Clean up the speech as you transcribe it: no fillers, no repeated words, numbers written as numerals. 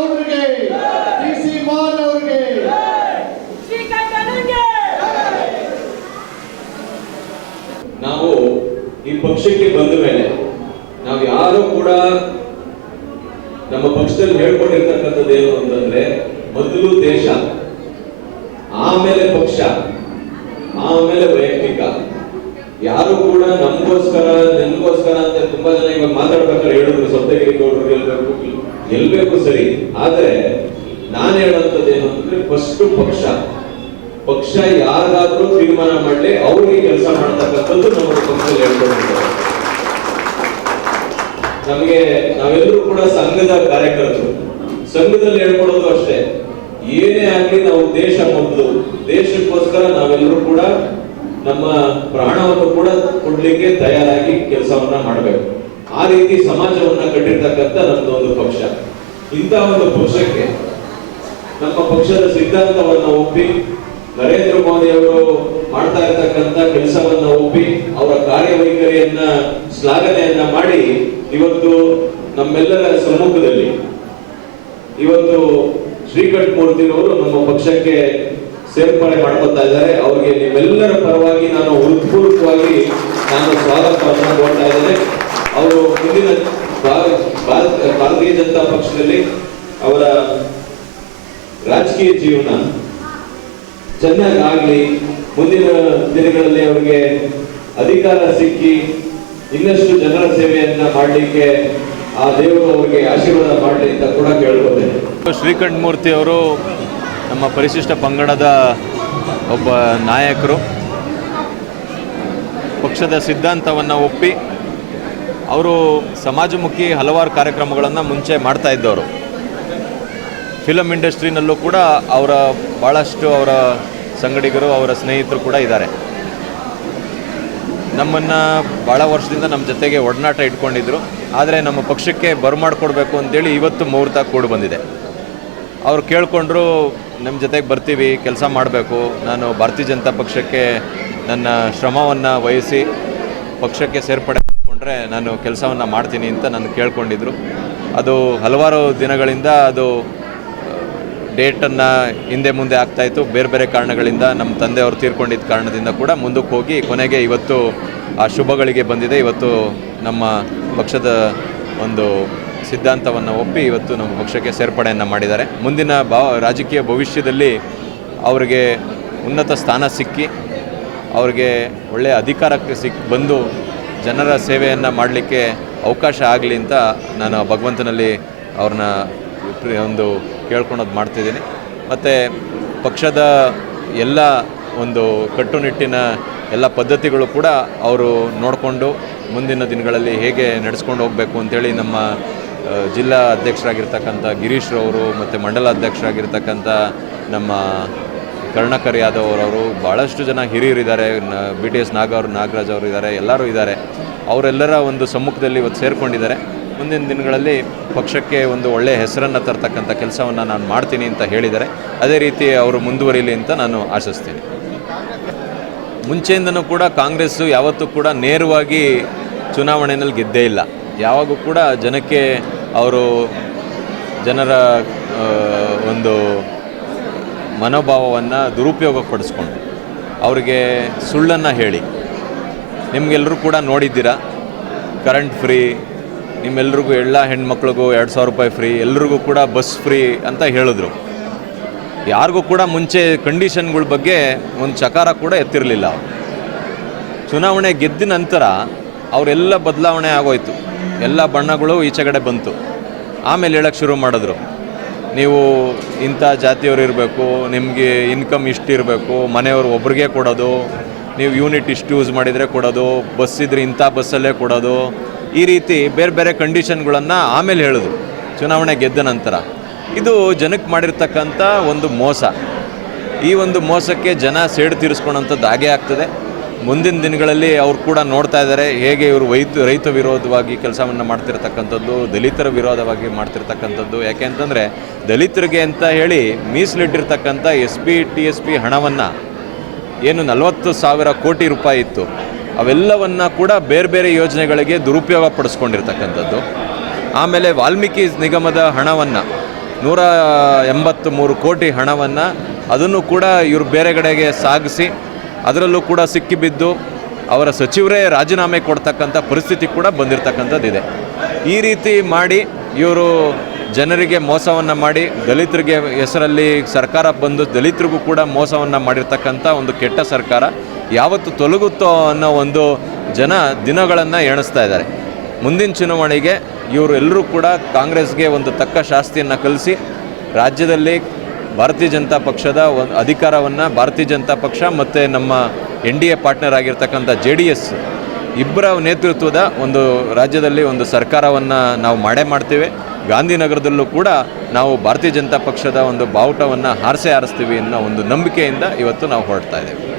ಗೌಡ್ರಿಗೆ, ಸಿ ಮಾನ್ ಅವರಿಗೆ, ನಾವು ಈ ಪಕ್ಷಕ್ಕೆ ಬಂದ ಮೇಲೆ ನಾವು ಯಾರು ಕೂಡ ನಮ್ಮ ಪಕ್ಷದಲ್ಲಿ ಹೇಳ್ಕೊಂಡಿರ್ತಕ್ಕಂಥದ್ದು ಏನು ಅಂತಂದ್ರೆ ಮೊದಲು ದೇಶ, ಆಮೇಲೆ ಪಕ್ಷ, ಆಮೇಲೆ ವೈಯಕ್ತಿಕ. ಯಾರು ಕೂಡ ನಮಗೋಸ್ಕರ ನನಗೋಸ್ಕರ ಅಂತ ತುಂಬಾ ಜನ ಇವಾಗ ಮಾತಾಡ್ಬೇಕಾದ್ರೆ ಹೇಳಿದ್ರು ಸಪ್ತಗಿರಿ ಗೌಡರು ಗೆಲ್ಬೇಕು ಸರಿ, ಆದ್ರೆ ನಾನು ಹೇಳುವಂಥದ್ದು ಏನು ಅಂತಂದ್ರೆ ಫಸ್ಟ್ ಪಕ್ಷ ಯಾರಿಗಾದ್ರೂ ತೀರ್ಮಾನ ಮಾಡಲಿ ಅವ್ರಿಗೆ ಕೆಲಸ ಮಾಡ್ತಕ್ಕಂಥದ್ದು ನಮ್ಮ ಪಕ್ಷದಲ್ಲಿ ಹೇಳ್ಕೊಂಡಿದ್ದಾರೆ. ನಮಗೆ ನಾವೆಲ್ಲರೂ ಕೂಡ ಸಂಘದ ಕಾರ್ಯಕರ್ತರು, ಸಂಘದಲ್ಲಿ ಹೇಳ್ಕೊಡೋದು ಅಷ್ಟೇ. ಏನೇ ಆಗ್ಲಿ ನಾವು ದೇಶ ಮೊದಲು, ದೇಶಕ್ಕೋಸ್ಕರ ನಾವೆಲ್ಲರೂ ಕೂಡ ನಮ್ಮ ಪ್ರಾಣವನ್ನು ಕೂಡ ಕೊಡ್ಲಿಕ್ಕೆ ತಯಾರಾಗಿ ಕೆಲಸವನ್ನ ಮಾಡಬೇಕು. ಆ ರೀತಿ ಸಮಾಜವನ್ನ ಕಟ್ಟಿರ್ತಕ್ಕಂಥ ನಮ್ದು ಒಂದು ಪಕ್ಷ. ಇಂಥ ಒಂದು ಪಕ್ಷಕ್ಕೆ ನಮ್ಮ ಪಕ್ಷದ ಸಿದ್ಧಾಂತವನ್ನ ಒಪ್ಪಿ, ನರೇಂದ್ರ ಮೋದಿ ಅವರು ಮಾಡ್ತಾ ಇರತಕ್ಕಂಥ ಕೆಲಸವನ್ನ ಒಪ್ಪಿ, ಅವರ ಕಾರ್ಯವೈಖರಿಯನ್ನ ಶ್ಲಾಘನೆಯನ್ನ ಮಾಡಿ, ಇವತ್ತು ನಮ್ಮೆಲ್ಲರ ಸಮ್ಮುಖದಲ್ಲಿ ಇವತ್ತು ಶ್ರೀಕಂಠಮೂರ್ತಿರವರು ನಮ್ಮ ಪಕ್ಷಕ್ಕೆ ಸೇರ್ಪಡೆ ಮಾಡ್ಕೊತಾ ಇದ್ದಾರೆ. ಅವರಿಗೆ ನಿಮ್ಮೆಲ್ಲರ ಪರವಾಗಿ ನಾನು ಹೃತ್ಪೂರ್ವಕವಾಗಿ ಸ್ವಾಗತವನ್ನು ಕೊಡ್ತಾ ಇದ್ದೇನೆ. ಅವರು ಮುಂದಿನ ಭಾರತೀಯ ಜನತಾ ಪಕ್ಷದಲ್ಲಿ ಅವರ ರಾಜಕೀಯ ಜೀವನ ಚೆನ್ನಾಗಾಗ್ಲಿ, ಮುಂದಿನ ದಿನಗಳಲ್ಲಿ ಅವರಿಗೆ ಅಧಿಕಾರ ಸಿಕ್ಕಿ ಇನ್ನಷ್ಟು ಜನರ ಸೇವೆಯನ್ನ ಮಾಡಲಿಕ್ಕೆ ಆ ದೇವರು ಅವರಿಗೆ ಆಶೀರ್ವಾದ ಮಾಡಲಿ ಅಂತ ಕೂಡ ಕೇಳ್ಕೊತೇನೆ. ಶ್ರೀಕಂಠಮೂರ್ತಿ ಅವರು ನಮ್ಮ ಪರಿಶಿಷ್ಟ ಪಂಗಡದ ಒಬ್ಬ ನಾಯಕರು. ಪಕ್ಷದ ಸಿದ್ಧಾಂತವನ್ನು ಒಪ್ಪಿ ಅವರು ಸಮಾಜಮುಖಿ ಹಲವಾರು ಕಾರ್ಯಕ್ರಮಗಳನ್ನು ಮುಂಚೆ ಮಾಡ್ತಾ ಇದ್ದವರು. ಫಿಲಮ್ ಇಂಡಸ್ಟ್ರಿನಲ್ಲೂ ಕೂಡ ಭಾಳಷ್ಟು ಅವರ ಸಂಗಡಿಗರು, ಅವರ ಸ್ನೇಹಿತರು ಕೂಡ ಇದ್ದಾರೆ. ನಮ್ಮನ್ನು ಭಾಳ ವರ್ಷದಿಂದ ನಮ್ಮ ಜೊತೆಗೆ ಒಡನಾಟ ಇಟ್ಕೊಂಡಿದ್ರು. ಆದರೆ ನಮ್ಮ ಪಕ್ಷಕ್ಕೆ ಬರಮಾಡ್ಕೊಡ್ಬೇಕು ಅಂತೇಳಿ ಇವತ್ತು ಮುಹೂರ್ತ ಕೂಡಿ ಬಂದಿದೆ. ಅವ್ರು ಕೇಳಿಕೊಂಡ್ರು, ನಮ್ಮ ಜೊತೆಗೆ ಬರ್ತೀವಿ, ಕೆಲಸ ಮಾಡಬೇಕು, ನಾನು ಭಾರತೀಯ ಜನತಾ ಪಕ್ಷಕ್ಕೆ ನನ್ನ ಶ್ರಮವನ್ನು ವಹಿಸಿ ಪಕ್ಷಕ್ಕೆ ಸೇರ್ಪಡೆ ಮಾಡಿಕೊಂಡ್ರೆ ನಾನು ಕೆಲಸವನ್ನು ಮಾಡ್ತೀನಿ ಅಂತ ನಾನು ಕೇಳ್ಕೊಂಡಿದ್ರು. ಅದು ಹಲವಾರು ದಿನಗಳಿಂದ ಅದು ಡೇಟನ್ನು ಹಿಂದೆ ಮುಂದೆ ಆಗ್ತಾಯಿತ್ತು. ಬೇರೆ ಬೇರೆ ಕಾರಣಗಳಿಂದ ನಮ್ಮ ತಂದೆಯವರು ತೀರ್ಕೊಂಡಿದ್ದ ಕಾರಣದಿಂದ ಕೂಡ ಮುಂದಕ್ಕೆ ಹೋಗಿ ಕೊನೆಗೆ ಇವತ್ತು ಆ ಶುಭಗಳಿಗೆ ಬಂದಿದೆ. ಇವತ್ತು ನಮ್ಮ ಪಕ್ಷದ ಒಂದು ಸಿದ್ಧಾಂತವನ್ನು ಒಪ್ಪಿ ಇವತ್ತು ನಮ್ಮ ಪಕ್ಷಕ್ಕೆ ಸೇರ್ಪಡೆಯನ್ನು ಮಾಡಿದ್ದಾರೆ. ಮುಂದಿನ ರಾಜಕೀಯ ಭವಿಷ್ಯದಲ್ಲಿ ಅವರಿಗೆ ಉನ್ನತ ಸ್ಥಾನ ಸಿಕ್ಕಿ, ಅವರಿಗೆ ಒಳ್ಳೆಯ ಅಧಿಕಾರಕ್ಕೆ ಬಂದು ಜನರ ಸೇವೆಯನ್ನು ಮಾಡಲಿಕ್ಕೆ ಅವಕಾಶ ಆಗಲಿ ಅಂತ ನಾನು ಭಗವಂತನಲ್ಲಿ ಅವ್ರನ್ನ ಒಂದು ಕೇಳ್ಕೊಳೋದು ಮಾಡ್ತಿದ್ದೀನಿ. ಮತ್ತು ಪಕ್ಷದ ಎಲ್ಲ ಒಂದು ಕಟ್ಟುನಿಟ್ಟಿನ ಎಲ್ಲ ಪದ್ಧತಿಗಳು ಕೂಡ ಅವರು ನೋಡಿಕೊಂಡು ಮುಂದಿನ ದಿನಗಳಲ್ಲಿ ಹೇಗೆ ನಡೆಸ್ಕೊಂಡು ಹೋಗಬೇಕು ಅಂತೇಳಿ ನಮ್ಮ ಜಿಲ್ಲಾ ಅಧ್ಯಕ್ಷರಾಗಿರ್ತಕ್ಕಂಥ ಗಿರೀಶ್ರವರು ಮತ್ತು ಮಂಡಲ ಅಧ್ಯಕ್ಷರಾಗಿರ್ತಕ್ಕಂಥ ನಮ್ಮ ಕರ್ಣಕರ್ ಯಾದವ್ ಅವರವರು, ಭಾಳಷ್ಟು ಜನ ಹಿರಿಯರಿದ್ದಾರೆ, BTS ನಾಗರಾಜ್ ಅವರು ಇದ್ದಾರೆ, ಎಲ್ಲರೂ ಇದ್ದಾರೆ. ಅವರೆಲ್ಲರ ಒಂದು ಸಮ್ಮುಖದಲ್ಲಿ ಇವತ್ತು ಸೇರಿಕೊಂಡಿದ್ದಾರೆ. ಮುಂದಿನ ದಿನಗಳಲ್ಲಿ ಪಕ್ಷಕ್ಕೆ ಒಂದು ಒಳ್ಳೆಯ ಹೆಸರನ್ನು ತರ್ತಕ್ಕಂಥ ಕೆಲಸವನ್ನು ನಾನು ಮಾಡ್ತೀನಿ ಅಂತ ಹೇಳಿದ್ದಾರೆ. ಅದೇ ರೀತಿ ಅವರು ಮುಂದುವರಿಲಿ ಅಂತ ನಾನು ಆಶಿಸ್ತೀನಿ. ಮುಂಚೆಯಿಂದನೂ ಕೂಡ ಕಾಂಗ್ರೆಸ್ಸು ಯಾವತ್ತೂ ಕೂಡ ನೇರವಾಗಿ ಚುನಾವಣೆಯಲ್ಲಿ ಗೆದ್ದೇ ಇಲ್ಲ. ಯಾವಾಗೂ ಕೂಡ ಜನಕ್ಕೆ ಅವರು ಜನರ ಒಂದು ಮನೋಭಾವವನ್ನು ದುರುಪಯೋಗಪಡಿಸ್ಕೊಂಡು ಅವರಿಗೆ ಸುಳ್ಳನ್ನು ಹೇಳಿ, ನಿಮಗೆಲ್ಲರೂ ಕೂಡ ನೋಡಿದ್ದೀರಾ, ಕರೆಂಟ್ ಫ್ರೀ, ನಿಮ್ಮೆಲ್ರಿಗೂ ಎಲ್ಲ ಹೆಣ್ಮಕ್ಳಿಗೂ 2000 ರೂಪಾಯಿ ಫ್ರೀ, ಎಲ್ರಿಗೂ ಕೂಡ ಬಸ್ ಫ್ರೀ ಅಂತ ಹೇಳಿದ್ರು. ಯಾರಿಗೂ ಕೂಡ ಮುಂಚೆ ಕಂಡೀಷನ್ಗಳ ಬಗ್ಗೆ ಒಂದು ಚಕಾರ ಕೂಡ ಎತ್ತಿರಲಿಲ್ಲ. ಚುನಾವಣೆ ಗೆದ್ದ ನಂತರ ಅವರೆಲ್ಲ ಬದಲಾವಣೆ ಆಗೋಯ್ತು, ಎಲ್ಲ ಬಣ್ಣಗಳು ಈಚೆಗಡೆ ಬಂತು. ಆಮೇಲೆ ಹೇಳಕ್ಕೆ ಶುರು ಮಾಡಿದ್ರು, ನೀವು ಇಂಥ ಜಾತಿಯವರು ಇರಬೇಕು, ನಿಮಗೆ ಇನ್ಕಮ್ ಇಷ್ಟು ಇರಬೇಕು, ಮನೆಯವರು ಒಬ್ರಿಗೆ ಕೊಡೋದು, ನೀವು ಯೂನಿಟ್ ಇಷ್ಟು ಯೂಸ್ ಮಾಡಿದರೆ ಕೊಡೋದು, ಬಸ್ ಇದ್ರೆ ಇಂಥ ಬಸ್ಸಲ್ಲೇ ಕೊಡೋದು, ಈ ರೀತಿ ಬೇರೆ ಬೇರೆ ಕಂಡೀಷನ್ಗಳನ್ನು ಆಮೇಲೆ ಹೇಳಿದ್ರು ಚುನಾವಣೆ ಗೆದ್ದ ನಂತರ. ಇದು ಜನಕ್ಕೆ ಮಾಡಿರ್ತಕ್ಕಂಥ ಒಂದು ಮೋಸ. ಈ ಒಂದು ಮೋಸಕ್ಕೆ ಜನ ಸೇಡು ತೀರಿಸ್ಕೊಳ್ಳೋಂಥದ್ದು ಹಾಗೇ ಆಗ್ತದೆ. ಮುಂದಿನ ದಿನಗಳಲ್ಲಿ ಅವ್ರು ಕೂಡ ನೋಡ್ತಾ ಇದ್ದಾರೆ ಹೇಗೆ ಇವರು ರೈತ ವಿರೋಧವಾಗಿ ಕೆಲಸವನ್ನು ಮಾಡ್ತಿರ್ತಕ್ಕಂಥದ್ದು, ದಲಿತರ ವಿರೋಧವಾಗಿ ಮಾಡ್ತಿರ್ತಕ್ಕಂಥದ್ದು. ಯಾಕೆ ಅಂತಂದರೆ ದಲಿತರಿಗೆ ಅಂತ ಹೇಳಿ ಮೀಸಲಿಟ್ಟಿರ್ತಕ್ಕಂಥ SP TSP ಹಣವನ್ನು ಏನು 40,000 ಕೋಟಿ ರೂಪಾಯಿ ಇತ್ತು, ಅವೆಲ್ಲವನ್ನು ಕೂಡ ಬೇರೆ ಬೇರೆ ಯೋಜನೆಗಳಿಗೆ ದುರುಪಯೋಗ ಪಡಿಸ್ಕೊಂಡಿರ್ತಕ್ಕಂಥದ್ದು. ಆಮೇಲೆ ವಾಲ್ಮೀಕಿ ನಿಗಮದ ಹಣವನ್ನು 183 ಕೋಟಿ ಹಣವನ್ನು ಅದನ್ನು ಕೂಡ ಇವರು ಬೇರೆ ಕಡೆಗೆ ಸಾಗಿಸಿ ಅದರಲ್ಲೂ ಕೂಡ ಸಿಕ್ಕಿಬಿದ್ದು ಅವರ ಸಚಿವರೇ ರಾಜೀನಾಮೆ ಕೊಡ್ತಕ್ಕಂಥ ಪರಿಸ್ಥಿತಿ ಕೂಡ ಬಂದಿರತಕ್ಕಂಥದ್ದಿದೆ. ಈ ರೀತಿ ಮಾಡಿ ಇವರು ಜನರಿಗೆ ಮೋಸವನ್ನು ಮಾಡಿ ದಲಿತರಿಗೆ ಹೆಸರಲ್ಲಿ ಸರ್ಕಾರ ಬಂದು ದಲಿತರಿಗೂ ಕೂಡ ಮೋಸವನ್ನು ಮಾಡಿರ್ತಕ್ಕಂಥ ಒಂದು ಕೆಟ್ಟ ಸರ್ಕಾರ ಯಾವತ್ತು ತೊಲಗುತ್ತೋ ಅನ್ನೋ ಒಂದು ದಿನಗಳನ್ನು ಎಣಿಸ್ತಾ ಇದ್ದಾರೆ. ಮುಂದಿನ ಚುನಾವಣೆಗೆ ಇವರು ಎಲ್ಲರೂ ಕೂಡ ಕಾಂಗ್ರೆಸ್ಗೆ ಒಂದು ತಕ್ಕ ಶಾಸ್ತಿಯನ್ನು ಕಲಿಸಿ ರಾಜ್ಯದಲ್ಲಿ ಭಾರತೀಯ ಜನತಾ ಪಕ್ಷದ ಒಂದು ಅಧಿಕಾರವನ್ನು ಭಾರತೀಯ ಜನತಾ ಪಕ್ಷ ಮತ್ತು ನಮ್ಮ NDA ಪಾರ್ಟ್ನರ್ ಆಗಿರ್ತಕ್ಕಂಥ JDS ಇಬ್ಬರ ನೇತೃತ್ವದ ಒಂದು ರಾಜ್ಯದಲ್ಲಿ ಒಂದು ಸರ್ಕಾರವನ್ನು ನಾವು ಮಾಡ್ತೇವೆ. ಗಾಂಧಿನಗರದಲ್ಲೂ ಕೂಡ ನಾವು ಭಾರತೀಯ ಜನತಾ ಪಕ್ಷದ ಒಂದು ಬಾವುಟವನ್ನು ಹಾರಿಸ್ತೀವಿ ಅನ್ನೋ ಒಂದು ನಂಬಿಕೆಯಿಂದ ಇವತ್ತು ನಾವು ಹೊರಡ್ತಾ ಇದ್ದೇವೆ.